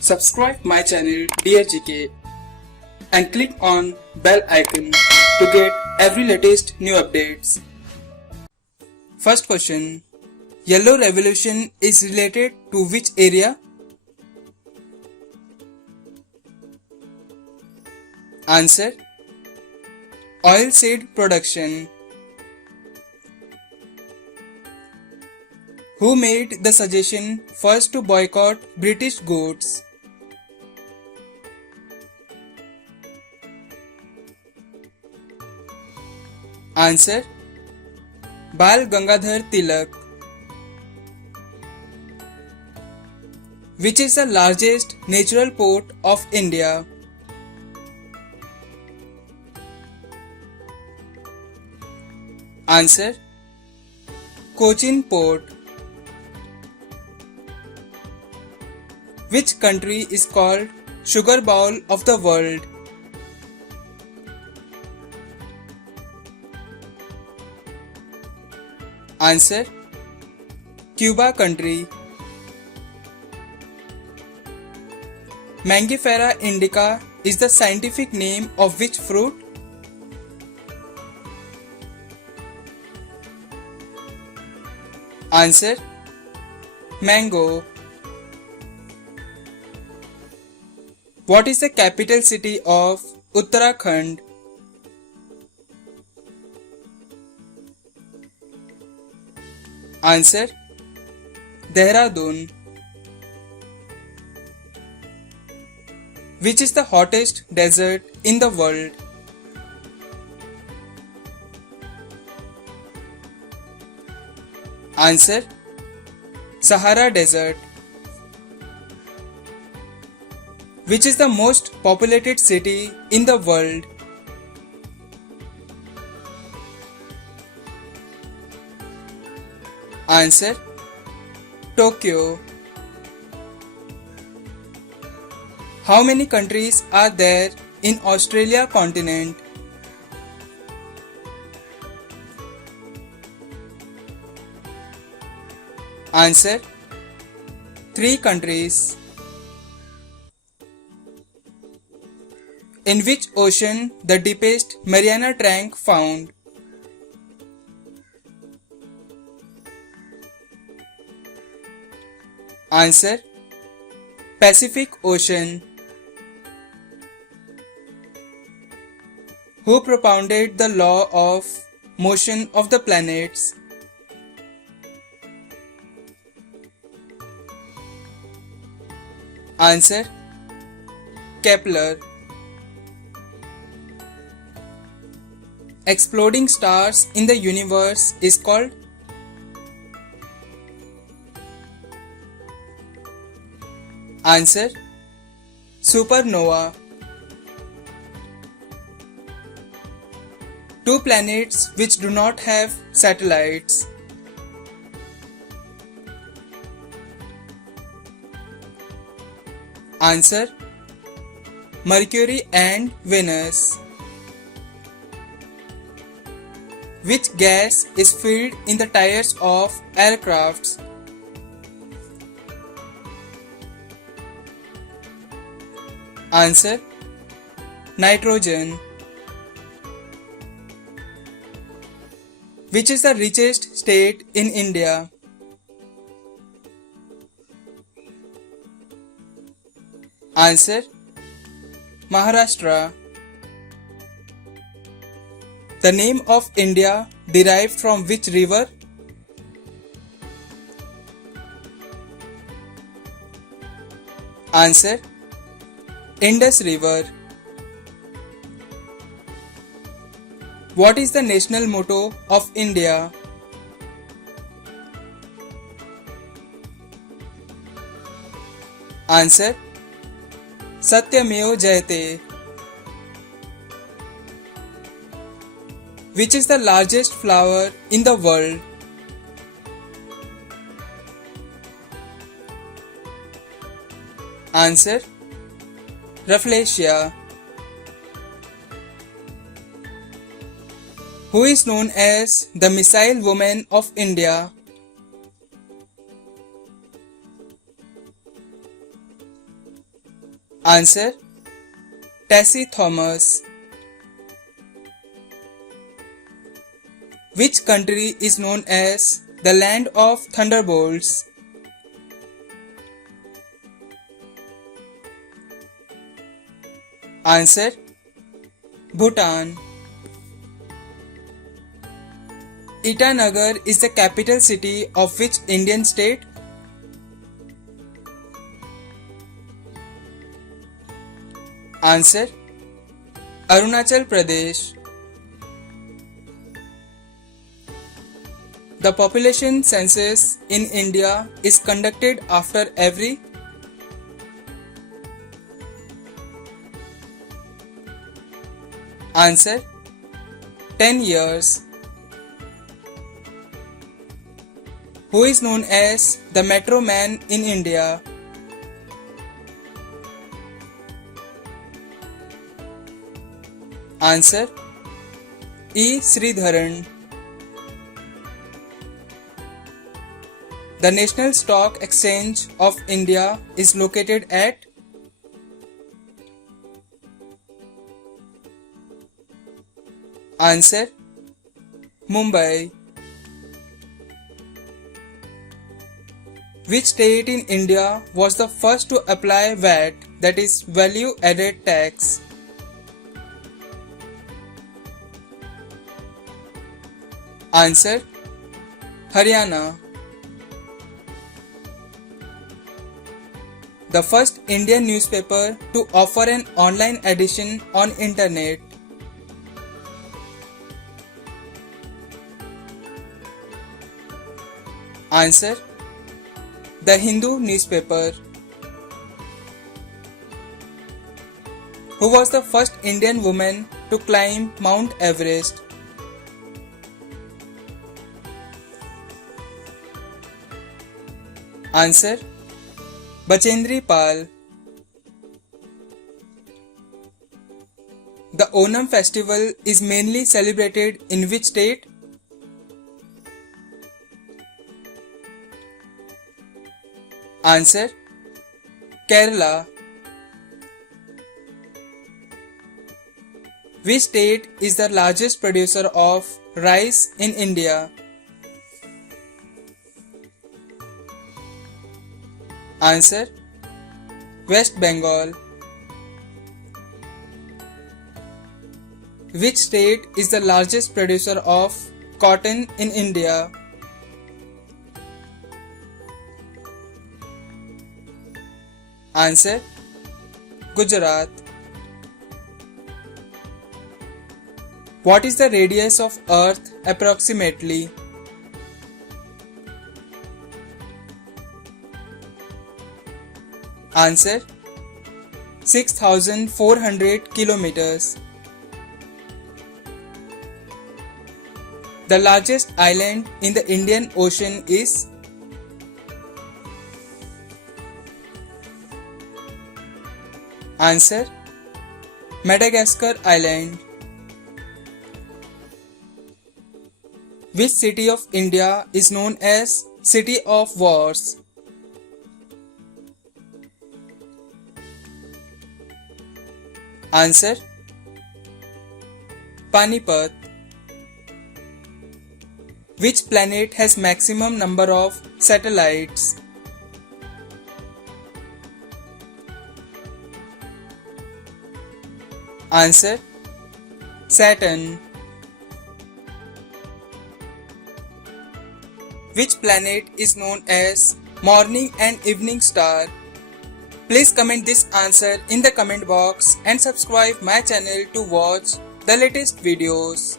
Subscribe my channel Dear GK and click on bell icon to get every latest new updates. First question. Yellow Revolution is related to which area? Answer. Oil seed production. Who made the suggestion first to boycott British goods? Answer. Bal Gangadhar Tilak. Which is the largest natural port of India? Answer. Cochin Port. Which country is called Sugar Bowl of the World? Answer. Cuba country. Mangifera indica is the scientific name of which fruit? Answer. Mango. What is the capital city of Uttarakhand? Answer. Dehradun. Which is the hottest desert in the world? Answer. Sahara Desert. Which is the most populated city in the world? Answer. Tokyo. How many countries are there in Australia continent? Answer. 3 countries. In which ocean the deepest Mariana Trench found? Answer. Pacific Ocean. Who propounded the law of motion of the planets? Answer. Kepler. Exploding stars in the universe is called? Answer. Supernova. 2 planets which do not have satellites. Answer. Mercury and Venus. Which gas is filled in the tires of aircrafts? Answer. Nitrogen. Which is the richest state in India? Answer. Maharashtra. The name of India derived from which river? Answer. Indus River. What is the national motto of India? Answer. Satyameo Jayate. Which is the largest flower in the world? Answer. Rafflesia. Who is known as the Missile Woman of India? Answer: Tessie Thomas. Which country is known as the land of thunderbolts? Answer: Bhutan. Itanagar is the capital city of which Indian state? Answer: Arunachal Pradesh. The population census in India is conducted after every? Answer: 10 years. Who is known as the Metro Man in India? Answer: E. Sridharan. The National Stock Exchange of India is located at? Answer: Mumbai. Which state in India was the first to apply VAT, that is value added tax? Answer: Haryana. The first Indian newspaper to offer an online edition on internet? Answer: The Hindu newspaper. Who was the first Indian woman to climb Mount Everest? Answer: Bachendri Pal. The Onam festival is mainly celebrated in which state? Answer: Kerala. Which state is the largest producer of rice in India? Answer: West Bengal. Which state is the largest producer of cotton in India? Answer: Gujarat. What is the radius of Earth approximately? Answer: 6,400 kilometers. The largest island in the Indian Ocean is? Answer: Madagascar Island. Which city of India is known as City of Wars? Answer: Panipat. Which planet has maximum number of satellites? Answer: Saturn. Which planet is known as morning and evening star? Please comment this answer in the comment box and subscribe my channel to watch the latest videos.